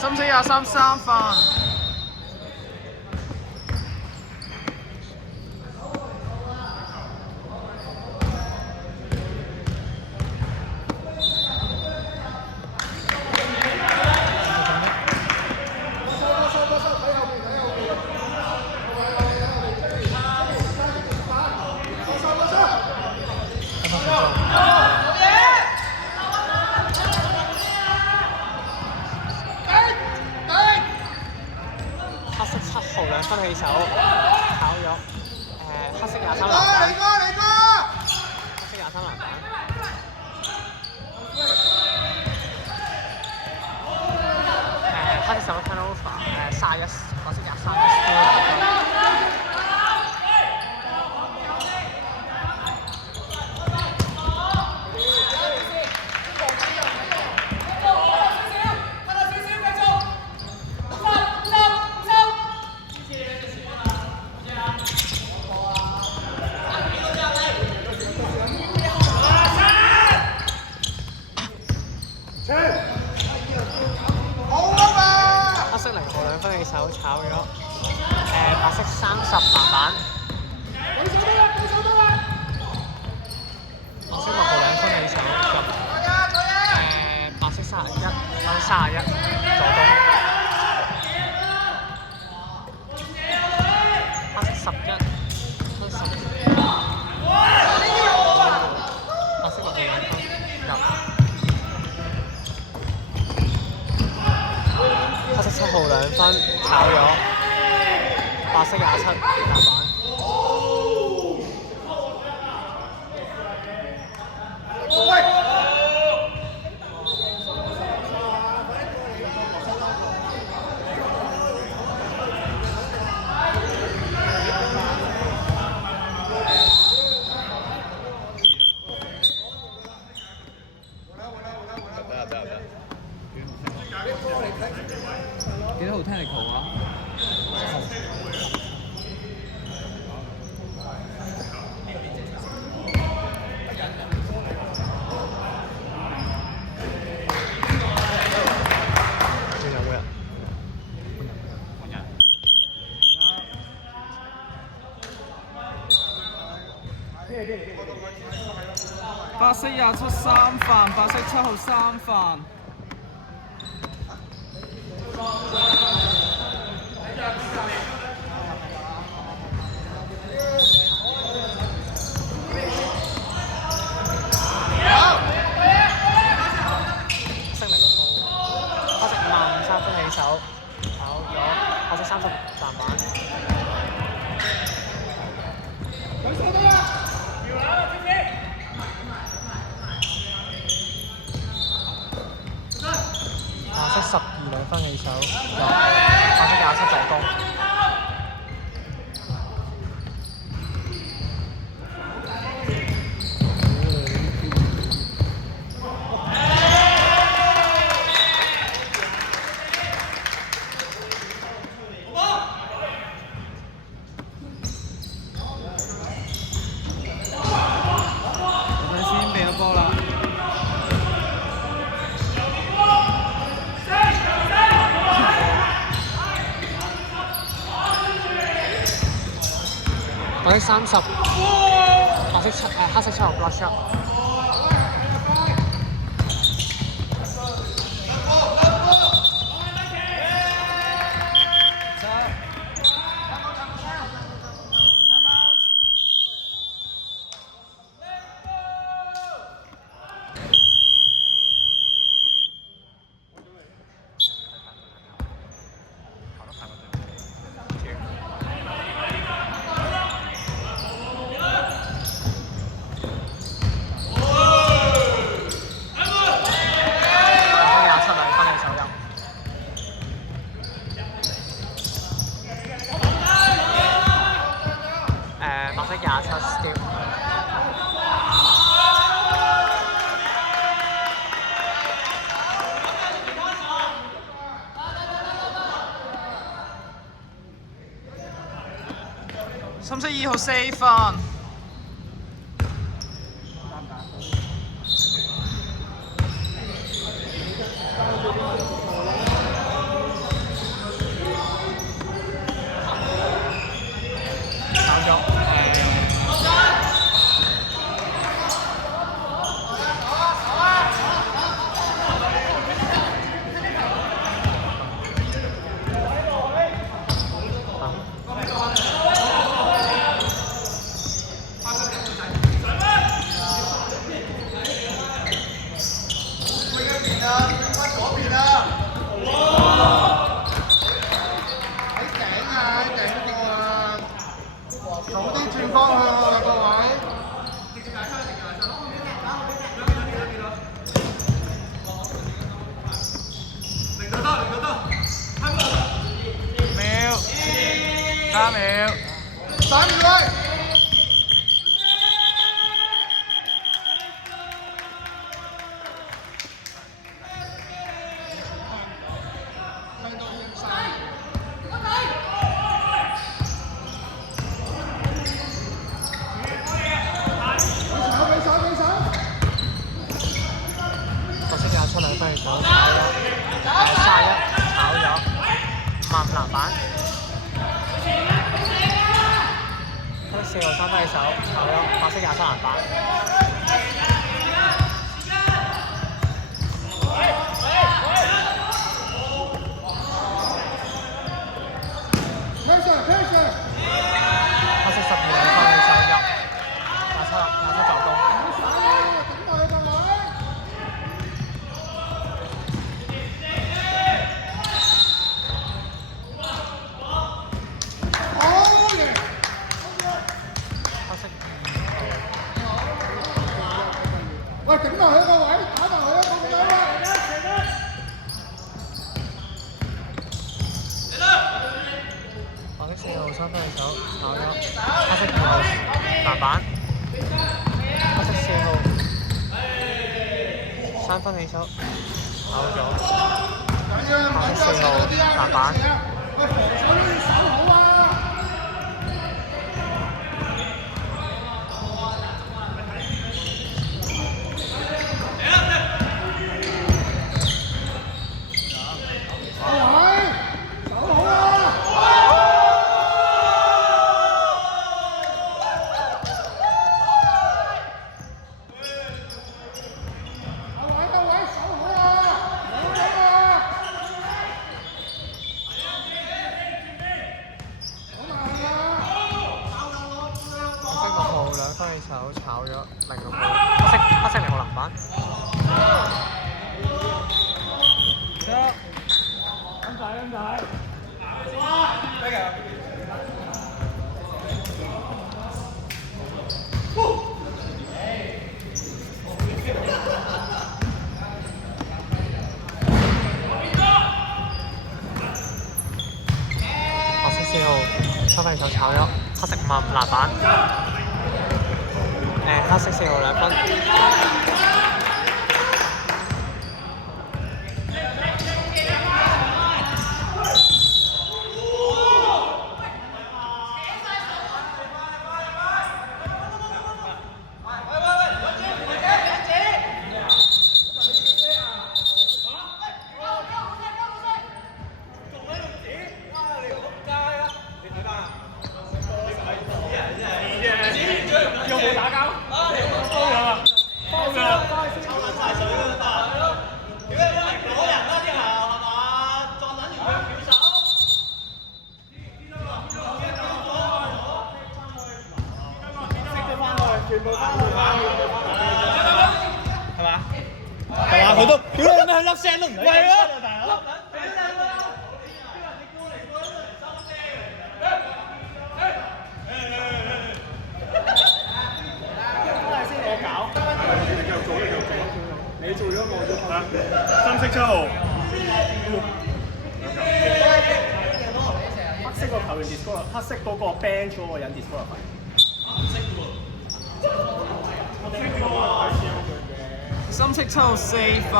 14-23三分。黑色7號2分起手，炒咗黑色23籃板。黑色23籃板。黑色11 turnover， 31，白色23。黑色0號2分起手，炒咗白色30籃板。白色6號2分起手，白色31分31助攻。黑色11分10，白色6號2分入。黑色7號2分炒咗，白色27籃板。幾多號聽力圖啊白色27 3分，白色7號3分。黑色0號，黑色55 3分起手，炒咗白色30籃板。白色12 2分起手，白色27助攻。先俾咗波啦。白色30，黑色7號 block shot。深色2號4分。3秒。3秒。頭先有出兩分去炒咗，31炒咗，5籃板。4號3分手炒咗，白色23籃板。黑色12兩分去手入，27助攻。喂，頂埋佢個位，打埋佢一個位啊！白色4號3分去手炒咗，黑色2號籃板，黑色4號3分起手炒咗，黑色4號籃板。雙手炒咗06號，黑色0號籃板。咁滯。白色4號3分手炒咗，黑色5號籃板。黑色4號2分。有冇打交？包咗啦，包咗啦。抽撚曬水啦，大佬！屌你攞人啦啲係嘛？撞撚完佢表手。全部翻去，係嘛？係嘛？佢都屌你咩？佢粒聲都唔係啊！大佬。你做咗我咗3色7號，黑色個球員 disqualify，黑色嗰個 bench 嗰個人 disqualify。深色7號4分。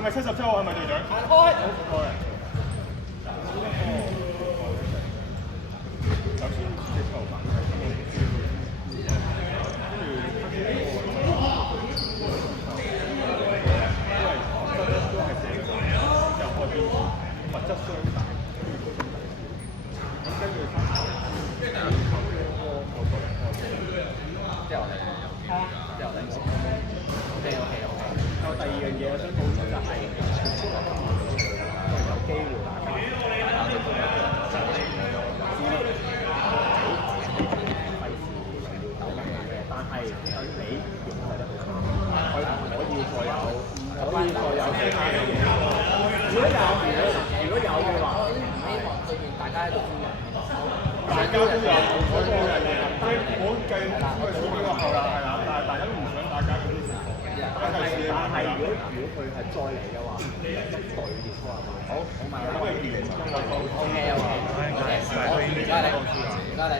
係咪77號？係咪隊長？開。好嘅。首先隻球板係咁樣嘅，都係寫過，之後開始物質相大，咁跟住翻球，之後之後OK。有第二樣嘢我想補充就係，有機會大家但係有你控制得好，佢唔可以再有其他嘅嘢。如果有嘅話，我唔希望對面大家喺度輸人。大家都有嗰個人嘅，即係唔好計輸邊個後啦，係啦，但係大家都唔想大家嗰啲情況。但係如果佢係再嚟嘅話，一隊結束係嘛？好嘛，咁係完中嘅好。OK，好，唔該你。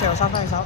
4號3分手。